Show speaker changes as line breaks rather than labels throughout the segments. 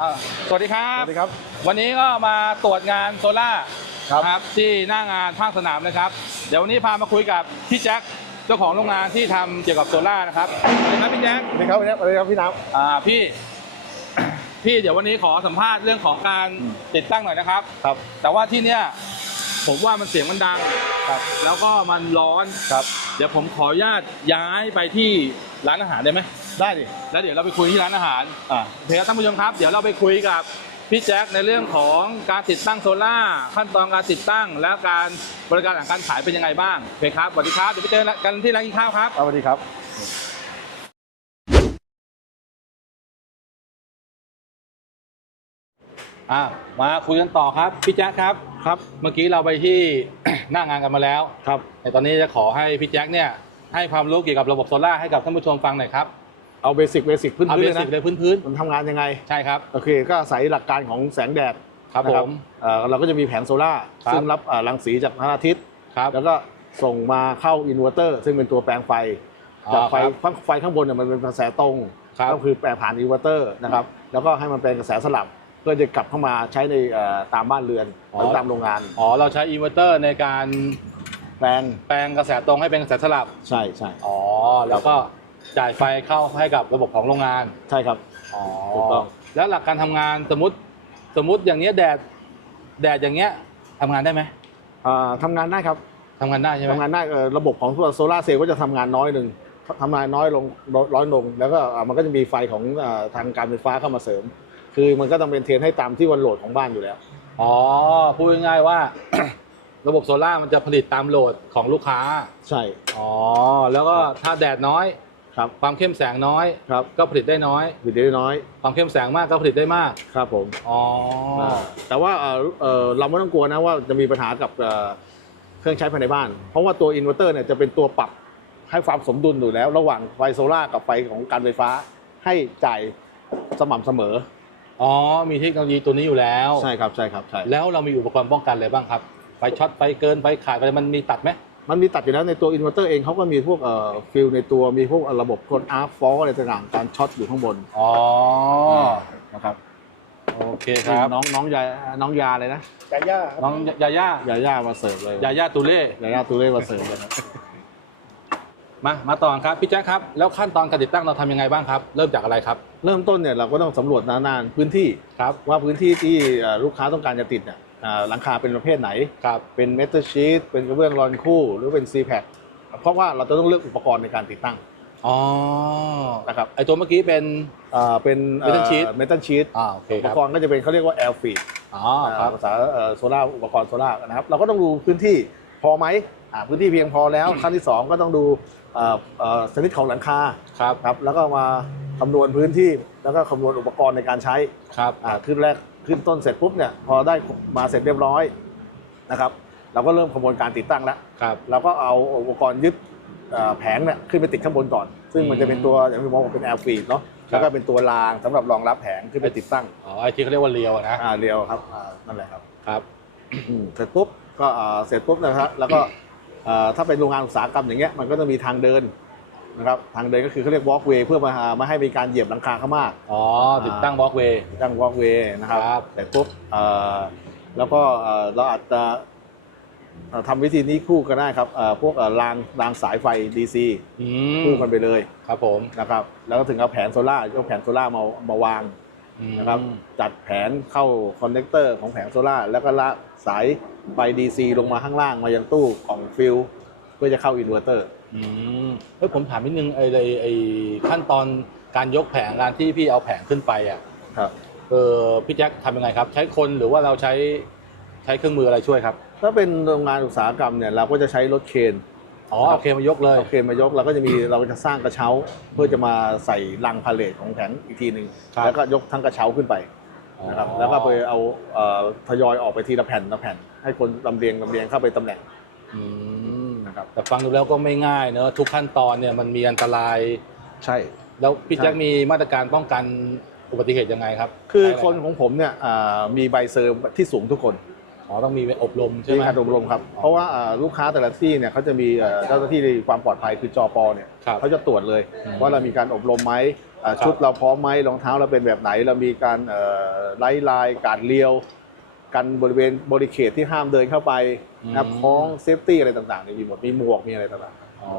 อ่าสวัสดีครั
ส
บ
วัสดีครับ
วันนี้ก็มาตรวจงานโซล่า
ครับ
ที่หน้างานภาคสนามนะครับ เดี๋ยววันนี้พามาคุยกับพี่แจ็คเจ้าของโรงงานที่ทำเกี่ยวกับโซล่านะครับสวัสดีครับพี่แจ็ค
สวัสดีครับสวัสดีครับพี่น้
อ่าพี่ พี่เดี๋ยววันนี้ขอสัมภาษณ์เรื่องของการติดตั้งหน่อยนะครับำ
ครับ
แต่ว่าที่เนี้ยผมว่ามันเสียงมันดัง
ครับ
แล้วก็มันร้อน
ครับ
เดี๋ยวผมขออนุญาตย้ายไปที่ร้านอาหารได้ไหม
ได้ดิ
แล้วเดี๋ยวเราไปคุยที่ร้านอาหาร
อ่า
โอเคครับท่านผู้ชมครับ เดี๋ยวเราไปคุยกับพี่แจ็คในเรื่องของการติดตั้งโซล่าร์ขั้นตอนการติดตั้ง และการบริการหลังการขายเป็นยังไงบ้างโอเคครับสวัสดีครับเดี๋ยวไปเจอกันที่ร้านกินข้าวครับ
สวัสดีครับ
อ่ามาคุยกันต่อครับพี่แจ็คครับ
ครับ
เมื่อกี้เราไปที่ หน้างานกันมาแล้ว
ครับ
แต่ตอนนี้จะขอให้พี่แจ็คเนี่ยให้ความรู้เกี่ยวกับระบบโซล่าร์ให้กับท่านผู้ชมฟังหน่อยครับ
เอาเบสิกเบสิกพื้น
เอา
พื้
เบ
น
สิก
นะ
เลยพื้น
มันทำงานยังไง
ๆ ใช่ครับ
โอเคก็อาศัยหลักการของแสงแดด
ครับ
นะ
ผม
เอ่อเราก็จะมีแผงโซล่าร์
ครับ
ซึ่งรับอ่ารังสีจากพระอาทิตย์
ครับ
แล้วก็ส่งมาเข้าอินเวอร์เตอร์ ซึ่งเป็นตัวแปลงไฟ
อ๋อ
จากไฟ
ครับ
ไฟข้างบนเนี่ยมันเป็นกระแสตรง
ครับ
ก็คือแปลผ่านอินเวอร์เตอร์นะครับแล้วก็ให้มันเป็นกระแสสลับเพื่อจะกลับเข้ามาใช้ในเอ่อตามบ้านเรือนหรือตามโรงงาน
อ๋อเราใช้อินเวอร์เตอร์ในการ
แปลง
แปลงกระแสตรงให้เป็นกระแสสลับ
ใช่ใช่
อ๋อ แล้วก็ จ่ายไฟเข้าให้กับระบบของโรงงาน
ใช่ครับ
อ๋อ
ถูกต้อง
แล้วหลักการทำงานสมมติสมมติอย่างเงี้ยแดดแดดอย่างเงี้ยทำงานได้ไหม
อ่าทำงานได้ครับ
ทำงานได้ใช่ไหม
ทำงานได้เอ่อระบบของตัวโซลาร์เซลล์ก็จะทำงานน้อยหนึ่งทำงานน้อยลงร้อยลง แล้วก็อ่ามันก็จะมีไฟของอ่าทางการไฟฟ้าเข้ามาเสริม คือมันก็ต้องเป็นเทรนให้ตามที่วันโหลดของบ้านอยู่แล้ว
อ๋อพูดง่ายๆว่า ระบบโซล่าร์มันจะผลิตตามโหลดของลูกค้า
ใช่
อ๋อ แล้วก็ถ้าแดดน้อย
ครับ
ความเข้มแสงน้อย
ครับ
ก็ผลิตได้น้อย
วิดีโอน้อย
ความเข้มแสงมากก็ผลิตได้มาก
ครับผม
อ๋อา
แต่ว่าเอ่อเอ่อเราไม่ต้องกลัวนะว่าจะมีปัญหากับเอ่อเครื่องใช้ภายในบ้าน เพราะว่าตัวอินเวอร์เตอร์เนี่ยจะเป็นตัวปรับให้ความสมดุลอยู่แล้ว ระหว่างไฟโซลาร์กับไฟของการไฟฟ้าให้จ่ายสม่ำเสมอ
อ๋อมีเทคโนโลยีตัวนี้อยู่แล้ว
ใช่ครับใช่ครับใช่
แล้วเรามีอุปกรณ์ป้องกันอะไรบ้างครับไฟช็อตไฟเกินไฟขาดอะไรมันมีตัดไหม
มันมีตัดอยู่แล้วในตัวอินเวอร์เตอร์เองเขาก็มีพวกเอ่อฟิลในตัวมีพวกระบบกดอาร์ฟออะไรต่างๆการช็อตอยู่ข้างบน
อ๋อ
นะครับ
โอเคครับ
น้องน้องยาน้องยาเลยนะ
ยาย่า
น้องยาย่ายา
ย่ามาเสิร์ฟเลย
ยาย่าตูเล่
ยาย่าตูเล่มาเสิร์ฟเลยนะ
มามาต่อครับพี่แจ๊คครับแล้วขั้นตอนการติดตั้งเราทำยังไงบ้างครับเริ่มจากอะไรครับ
เริ่มต้นเนี่ยเราก็ต้องสำรวจนานๆพื้นที่
ครับ
ว่าพื้นที่ที่เอ่อลูกค้าต้องการจะติดเนี่ยอ่า หลังคาเป็นประเภทไหน
ครับ
เป็นเมทัลชีตเป็นกระเบื้องรอนคู่ หรือเป็นซีแพคเพราะว่าเราจะต้องเลือกอุปกรณ์ในการติดตั้ง
อ๋อ
นะครับ
ไอตัวเมื่อกี้เป็น
อ่าเป็น
Metal sheet
เมทัลชีต
อ่าโอเค
อุ
ค
ป
รับ
กรณ์ก็จะเป็นเขาเรียกว่าแอลฟีด
อ๋อครับ
ภาษาโซล่าอุปกรณ์โซล่านะครับเราก็ต้องดูพื้นที่พอไหมอ่าพื้นที่เพียงพอแล้วขั้นที่ 2 ก็ต้องดูเอ่อเอ่อชนิดของหลังคา
ครับ
ครับแล้วก็มา คำนวณพื้นที่แล้วก็คำนวณอุปกรณ์ในการใช้
ครับ
อ่าขึ้นแรกขึ้นต้นเสร็จปุ๊บเนี่ยพอได้มาเสร็จเรียบร้อยนะครับเราก็เริ่มขบวนการติดตั้งแล้ว
ครับ
เราก็เอาอุปกรณ์ยึดเอ่อแผงเนี่ยขึ้นไปติดข้างบนก่อน ซึ่งมันจะเป็นตัวอย่างที่บอกว่าเป็นแอลฟีดเนาะ
ครับ
แล้วก็เป็นตัวรางสำหรับรองรับแผงขึ้นไปติดตั้ง
อ๋อไอที่เขาเรียกว่าเรียวอะนะ
อ่าเรียวครับอ่านั่นแหละครับ
ครับ
อืมเสร็จปุ๊บก็อ่าเสร็จปุ๊บนะครับแล้วก็อ่าถ้าเป็นโรงงานอุตสาหกรรมอย่างเงี้ยมันก็จะมีทางเดิน นะครับทางเดินก็คือเขาเรียก walkway เพื่อมาไม่ให้มีการเหยียบหลังคาเข้ามาก
อ๋อ ติดตั้งบล็อกเวย์
ตั้ง walkway นะครับ
ครับ
เสร็จปุ๊บอ่าแล้วก็อ่าเราอาจจะอ่าทำวิธีนี้คู่ก็ได้ครับอ่าพวกอ่ารางรางสายไฟ DC
อืม
คู่กันไปเลย
ครับผม
นะครับแล้วก็ถึงเอาแผงโซล่าร์ยกแผงโซล่าร์มามาวาง
อืม
นะครับจัดแผนเข้าคอนเนคเตอร์ของแผงโซล่าร์แล้วก็ลากสายไฟ DC ลงมาข้างล่างมายังตู้ของฟิลเพื่อจะเข้าอินเวอร์เตอร์
อืมเฮ้ยผมถามนิดนึงไอ้ไอ้ไอ้ขั้นตอนการยกแผงการที่พี่เอาแผงขึ้นไปอะ
ครับ
เออพี่แจ็คทำยังไงครับ ใช้คนหรือว่าเราใช้ใช้เครื่องมืออะไรช่วยครับ
ถ้าเป็นโรงงานอุตสาหกรรมเนี่ยเราก็จะใช้รถเคน
อ๋อโอเคมายกเลย
เอาเคนมายกเราก็จะมีเราจะสร้างกระเช้า เพื่อจะมาใส่ลังพาเลทของแผงอีกทีหนึ่ง
ครับ
แล้วก็ยกทั้งกระเช้าขึ้นไปนะครับแล้วก็ไปเอาเอ่อทยอยออกไปทีละแผ่นละแผ่น ให้คนลำเลียงลำเลียงเข้าไปตำแหน่ง
อืม
นะครับ
แต่ฟังดูแล้วก็ไม่ง่ายเนอะทุกขั้นตอนเนี่ยมันมีอันตราย
ใช่
แล้วพี่
ใช่
แจ็คมีมาตรการป้องกันอุบัติเหตุยังไงครับ
คือ
ใช้ะไร
คนของผมเนี่ยอ่ามีใบเซอร์ที่สูงทุกคน
อ๋อต้องมีอบรมใช่
ที่
ไหม
การอบรมครับเพราะว่าอ่าลูกค้าแต่ละที่เนี่ยเขาจะมีเอ่อเจ้าหน้าที่ความปลอดภัยคือจอปอเนี่ย
ครับ
เขาจะตรวจเลย
อืม
ว่าเรามีการอบรมไหมอ่า
ครับ
ชุดเราพร้อมไหมรองเท้าเราเป็นแบบไหน เรามีการเอ่อไล่ลายการเลี้ยว กันบริเวณบริเขตที่ห้ามเดินเข้าไปนะครับคล้องเซฟตี้อะไรต่างๆเนี่ยมีหมดมีหมวกมีอะไรต่าง
อ๋อ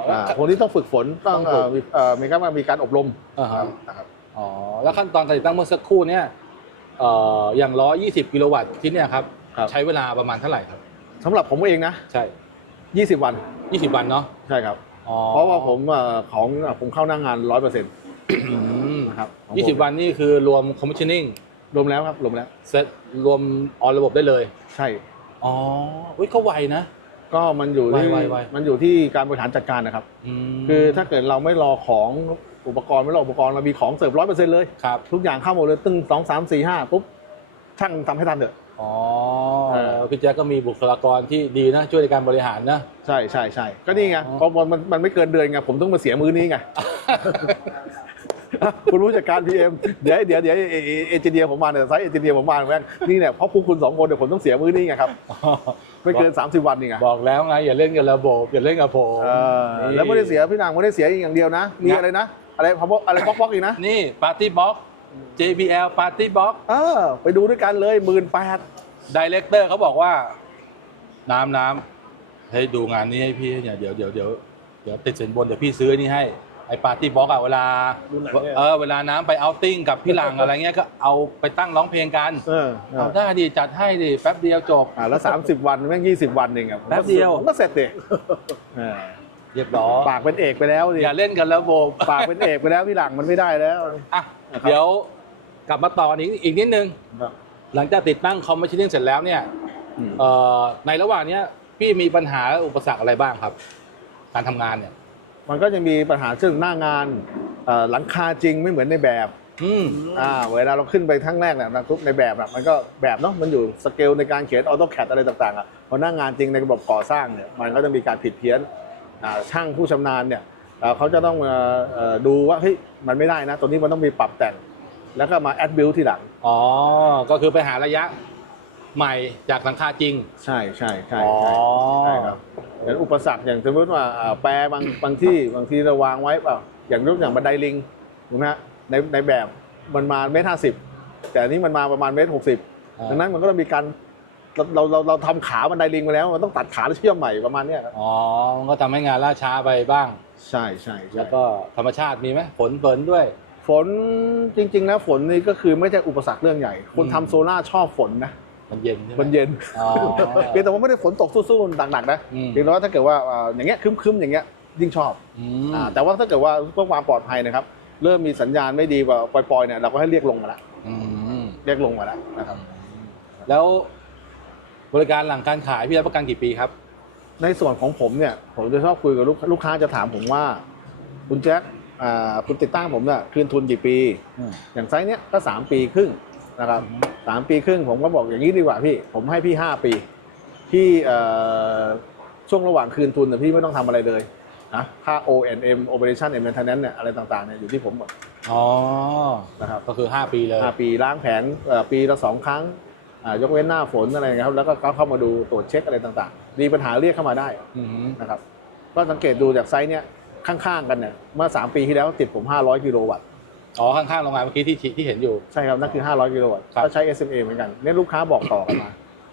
ๆอ่าพวกนี้ต้องฝึกฝนต้อง
ต้องฝึก
เอ่อมีเอ่อมีการมีการอบรม
อ่าฮะ
นะครับ
อ๋อแล้วขั้นตอนการติดตั้งเมื่อสักครู่เนี่ยเอ่ออย่างร้อยยี่สิบกิโลวัตต์ที่เนี่ยครับ
ครับ
ใช้เวลาประมาณเท่าไหร่ครับ
สำหรับผมเองนะ
ใช่
20 วัน
ยี่สิบวันเนาะ
ใช่ครับ
อ๋อ
เพราะว่าผมเอ่อของผมเข้าหน้างานร้อยเปอร์เซ็นต์นะครับของผม
ยี่สิบวันนี่คือรวม commissioning
รวมแล้วครับรวมแล้ว
เซตรวมออนระบบได้เลย
ใช่
อ๋ออุ้ยก็ไวนะ
ก็มันอยู่ที่
ไวไวไว
มันอยู่ที่การบริหารจัดการนะครับ
ม
คือถ้าเกิดเราไม่รอของอุปกรณ์ไม่รออุปกรณ์เรามีของเสิร์ฟร้อยเปอร์เซ็นต์เลย
ครับ
ทุกอย่างเข้าหมดเลยตึ้งสองสามสี่ห้าปุ๊บช่างทำให้ทันเถอะ
อ๋อ
เออ
พี่แจ๊คก็มีบุคลากรที่ดีนะ ช่วยในการบริหารนะ
ใช่ใช่ใช่ก็นี่ไง
อ๋อ
เพราะมันมันมันไม่เกินเดือนไงผมต้องมาเสียมือนี้ไง คุณรู้จักการพีเอ็มเดี๋ยวเดี๋ยวเดี๋ยวเอเอเอเจเนียผมมาเนี่ยไซต์เอเจเนียผมมาแม่งนี่เนี่ยเพราะพวกคุณสองคนเดี๋ยวผมต้องเสียมือนี้ไงครับไม่เกิน 30 วันนี่ไง
บอกแล้วไงอย่าเล่นกับระบบอย่าเล่นกับผม
เออแล้วไม่ได้เสียพี่นางไม่ได้เสียอย่างเดียวนะ มีอะไรนะ อะไรพออะไรบล็อกบล็อกอีกนะ
นี่ปาร์ตี้บ็อก JBL ปาร์ตี้บ็อก
เออไปดูด้วยกันเลยหมื่นแปด
ดีเลกเตอร์เขาบอกว่า น้ำน้ำให้ดูงานนี้ให้พี่เนี่ยเดี๋ยวเดี๋ยวเดี๋ยวเดี๋ยวติดสินบนเดี๋ยวพี่ซื้อนี่ให้ ไอ้ปาร์ตี้บ็อกอะเวลา
ดูหนังเนี่ย
เออเวลาน้ำไปเอาติ้งกับพี่หลังอะไรเงี้ยก็เอาไปตั้งร้องเพลงกัน
เออเอ
เอา
อ
ได้ดิจัดให้ดิแป๊บเดียวจบ
อ่าแล้วสามสิบวันแม่งยี่สิบวันเองอะผมก็
แป๊บเดียว
ผมก็เสร็จเด็เออ
เรียบร้อย
ปากเป็นเอกไปแล้วดิ
อย่าเล่นกันระบบ
ปากเป็นเอกไปแล้วพี่หลังมันไม่ได้แล้ว
อะ
นะครับ
เดี๋ยวกลับมาต่ออีกอีกนิดนึง
ครับ
หลังจากติดตั้งคอมมิชชั่นเสร็จแล้วเนี่ย
อืม
เอ่อในระหว่างเนี้ยพี่มีปัญหาและอุปสรรคอะไรบ้างครับ การทำงานเนี่ย
มันก็จะมีปัญหาเรื่องหน้างานเอ่อหลังคาจริงไม่เหมือนในแบบ
อืม
อ่าเวลาเราขึ้นไปทั้งแรกเนี่ยนะทุกในแบบอะมันก็แบบเนาะมันอยู่สเกลในการเขียนออโต้แคดอะไรต่างๆอะพอหน้างานจริงในระบบก่อสร้างเนี่ยมันก็จะมีการผิดเพี้ยนอ่าช่างผู้ชำนาญเนี่ยเอ่อเขาจะต้องมาเอ่อดูว่าเฮ้ยมันไม่ได้นะตัวนี้มันต้องมีปรับแต่งแล้วก็มาแอดบิลทีหลัง
อ๋อ ก็คือไปหาระยะใหม่จากหลังคาจริง
ใช่ใช่ใช่
อ๋อ
ใช่ใช่ครับ อย่างอุปสรรคอย่างสมมติว่าอ่าแปรบางบางที่บางทีเราวางไว้เปล่าอย่างยกอย่างบันไดลิงถูกไหมฮะในในแบบมันมาเมตรห้าสิบแต่อันนี้มันมาประมาณเมตรหกสิบ
อ่า
ดังนั้นมันก็ต้องมีการเราเราเราเราทำขาบันไดลิงไปแล้ว มันต้องตัดขาแล้วเชื่อมใหม่ประมาณเนี้ยครับ
อ๋อมันก็ทำให้งานล่าช้าไปบ้าง
ใช่ใช่ใช่
แล้วก็ธรรมชาติมีไหมฝนเปินด้วย
ฝนจริงๆแล้วฝนนี่ก็คือไม่ใช่อุปสรรคเรื่องใหญ่ คน
อืม
ทำโซล่าร์ชอบฝนนะ
มันเย็นใช่ไหม
มันเย็น
อ๋อ
เพียงแต่ว่าไม่ได้ฝนตกสู้ๆหนักๆนะ
อืม
เพียงแต่ว่าถ้าเกิดว่าอ่าอย่างเงี้ยครึ้มๆอย่างเงี้ยยิ่งชอบ
อืม
อ่าแต่ว่าถ้าเกิดว่าเพื่อความปลอดภัยนะครับ เริ่มมีสัญญาณไม่ดีกว่าปล่อยๆเนี่ยเราก็ให้เรียกลงมาละ
อืม
เรียกลงมาแล้วนะครับ
แล้วบริการหลังการขายพี่รับประกันกี่ปีครับ
ในส่วนของผมเนี่ยผมจะชอบคุยกับลูกลูกค้าจะถามผมว่า คุณแจ็คอ่าคุณติดตั้งผมเนี่ยคืนทุนกี่ปี
อืม
อย่างไซส์เนี้ยก็สามปีครึ่ง นะครับ
อืม
สามปีครึ่งผมก็บอกอย่างนี้ดีกว่าพี่ ผมให้พี่ห้าปีพี่เอ่อช่วงระหว่างคืนทุนเนี่ยพี่ไม่ต้องทำอะไรเลยนะค่า O&M Operation and Maintenance เนี่ยอะไรต่างๆเนี่ยอยู่ที่ผมหมด
อ๋อ
นะครับ
ก็คือ 5 ปีเลย
ห้าปีล้างแผนเอ่อปีละสองครั้งอ่ายกเว้นหน้าฝนอะไรนะครับแล้วก็เข้ามาดูตรวจเช็คอะไรต่างๆ มีปัญหาเรียกเข้ามาได้
อืม
นะครับก็สังเกตดูจากไซส์เนี้ยข้างๆกันเนี่ยเมื่อ 3 ปีที่แล้วติดผม 500 กิโลวัตต์
อ๋อข้างๆโรงงานเมื่อกี้ที่ที่เห็นอยู่
ใช่ครับนั่นคือ 500กิโลวัตต์
ครับ
ก็ใช้ SMA เหมือนกันเนี่ยลูกค้าบอกต่อกันมา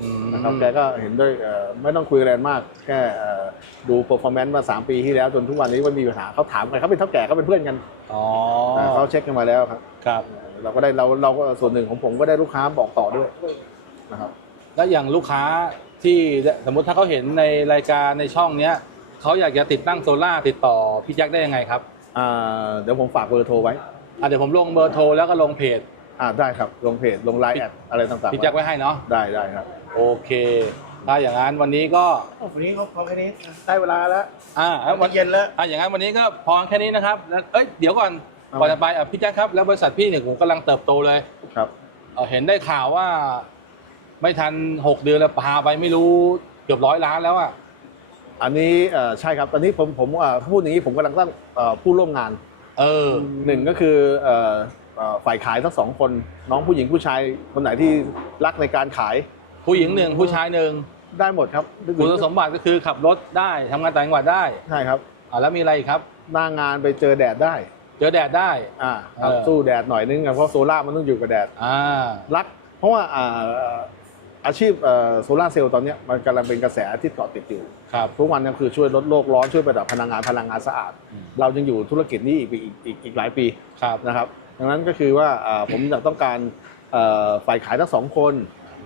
อืม
นะครับแกก็เห็นด้วยเอ่อไม่ต้องคุยอะไรมากแค่เอ่อดู performance มา 3 ปีที่แล้วจนทุกวันนี้มันมีปัญหาเขาถามกันเขาเป็นเท่าแก่เขาเป็นเพื่อนกัน
อ๋อ
เขาเช็คกันมาแล้วครับ
ครับ
เราก็ได้เราเราก็ส่วนหนึ่งของผมก็ได้ลูกค้าบอกต่อด้วยนะครับ
แล้วอย่างลูกค้าที่สมมุติถ้าเขาเห็นในรายการในช่องเนี้ยเขาอยากจะติดตั้งโซล่าร์ติดต่อพี่แจ็คได้ยังไงครับ
อ่าเดี๋ยวผมฝากเบอร์โทรไว้
อะเดี๋ยวผมลงเบอร์โทรแล้วก็ลงเพจ
อ่าได้ครับลงเพจลงไลน์แอดอะไรต่างๆ
พี่แจ็คไว้ให้เนาะ
ได้ได้ครับ
โอเค ถ้าอย่างนั้นวันนี้ก็
วันนี้เขาพอแค่นี้ได้เวลาแล้ว
อ่า
วั
วันน
เย็นแล้ว
อะอย่างนั้นวันนี้ก็พอแค่นี้นะครับแล้วเอ้ยเดี๋ยวก่อน
เอา
ก่อนจะไปอะพี่แจ็คครับแล้วบริษัทพี่เนี่ยผมกำลังเติบโตเลย
ครับ
เอ่อเห็นได้ข่าวว่า ไม่ทันหกเดือนแล้วพาไปไม่รู้เกือบร้อยล้านแล้วอะ
อันนี้เอ่อใช่ครับตอนนี้ผมผมเอ่อพูดอย่างนี้ผมกำลังตั้งเอ่อผู้ร่วมงาน
เออ
หนึ่งก็คือเอ่อเอ่อฝ่ายขายทั้งสองคน น้องผู้หญิงผู้ชายคนไหนที่รักในการขาย
ผู้หญิงหนึ่งผู้ชายหนึ่ง
ได้หมดครับ
คุณสมบัติก็คือขับรถได้ทำงานต่างจังหวัดได้
ใช่ครับ
อะแล้วมีอะไรอีกครับ
หน้างานไปเจอแดดได้
เจอแดดได้
อ่าครับ
เออ
สู้แดดหน่อยนึงอะเพราะโซล่าร์มันต้องอยู่กับแดด
อ่า
รัก เพราะว่าอ่า อาชีพโซล่าร์เซลล์ตอนเนี้ยมันกำลังเป็นกระแสที่เกาะติดอยู่
ครับ
ทุกวันนี้คือช่วยลดโลกร้อนช่วยประหยัดพลังงานพลังงานสะอาด
อืม
เรายังอยู่ธุรกิจนี้อีกอีกอีกอีกหลายปี
ครับ
นะครับ ดังนั้นก็คือว่าอ่าผมอยากต้องการเอ่อฝ่ายขายทั้งสองคน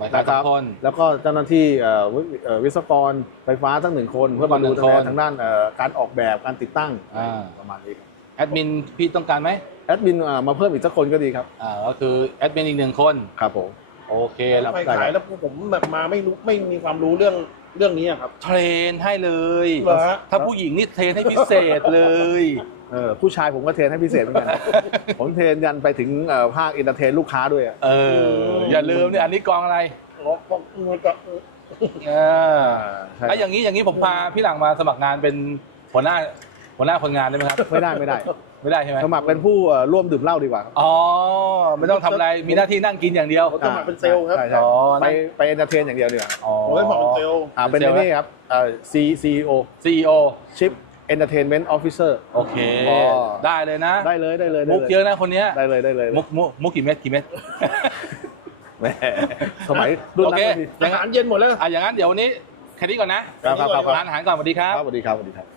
ฝ่ายขายสองคน
แล้วก็เจ้าหน้าที่เอ่อวิเอ่อวิศวกรไฟฟ้าทั้งหนึ่งคน เพื่อมาดู
หนึ่ง
แล
คน
ทางด้านเอ่อการออกแบบการติดตั้ง
อ่า
ประมาณนี้ครับ
แอดมินพี่ต้องการไหม
แอดมินอ่ามาเพิ่มอีกสักคนก็ดีครับ
อ่าก็คือแอดมินอีกหนึ่งคน
ครับผม
โอเคแล้ว
ไปขายแล้วผมแบบมาไม่รู้ไม่มีความรู้เรื่องเรื่องนี้อะครับ
เทรนให้เลย
เหรอฮะ
ถ้าผู้หญิงนี่เทรนให้พิเศษเลย
เออผู้ชายผมก็เทรนให้พิเศษเหมือนกัน ผมเทรนยันไปถึงเอ่อภาคอินเตอร์เทนลูกค้าด้วยอะ
เอออย่าลืมเนี่ยอันนี้กองอะไร
อ๋อก็มันก็
อ่า
ใช่
แล้วอย่างนี้อย่างนี้ผมพาพี่หลังมาสมัครงานเป็นหัวหน้าหัวหน้าคนงานได้ไหมครับ
ไม่ได้ไม่ได้
ไม่ได้ใช่ไหม
สมัครเป็นผู้เอ่อร่วมดื่มเหล้าดีกว่าครับ
อ๋อไม่ต้องทำอะไรมีหน้าที่นั่งกินอย่างเดียว
ผมสมัครเป็นเซลล์ครับ
ใช่ใช่
อ๋อ
ไปไปเอนเตอร์เทนอย่างเดียวดีกว่า
อ๋อ
ผมไม่บอกเป็นเซลล์
อ่าเป็น
เป็นเซลล์
นี่ครับเอ่อ C CEO
CEO
Chief Entertainment Officer
โอเค
อ๋อ
ได้เลยนะ
ได้เลยได้เลยได้
มุก
เลย
เยอะนะคนเนี้ย
ได้เลยได้เลย
มุกมุกมุกกี่เม็ดกี่เม็ด
แหมสมัยรุ่น
โอ
นั้น
เค
ก็ดี
อาหารเย็นหมดแล้ว
อะอย่างนั้นเดี๋ยววันนี้แค่นี้ก่อนนะครับ
ครับครับครับ
ร้านอาหารก่อนสวัสดีครับ
ครับสวัสดีครับสวัสดีครับ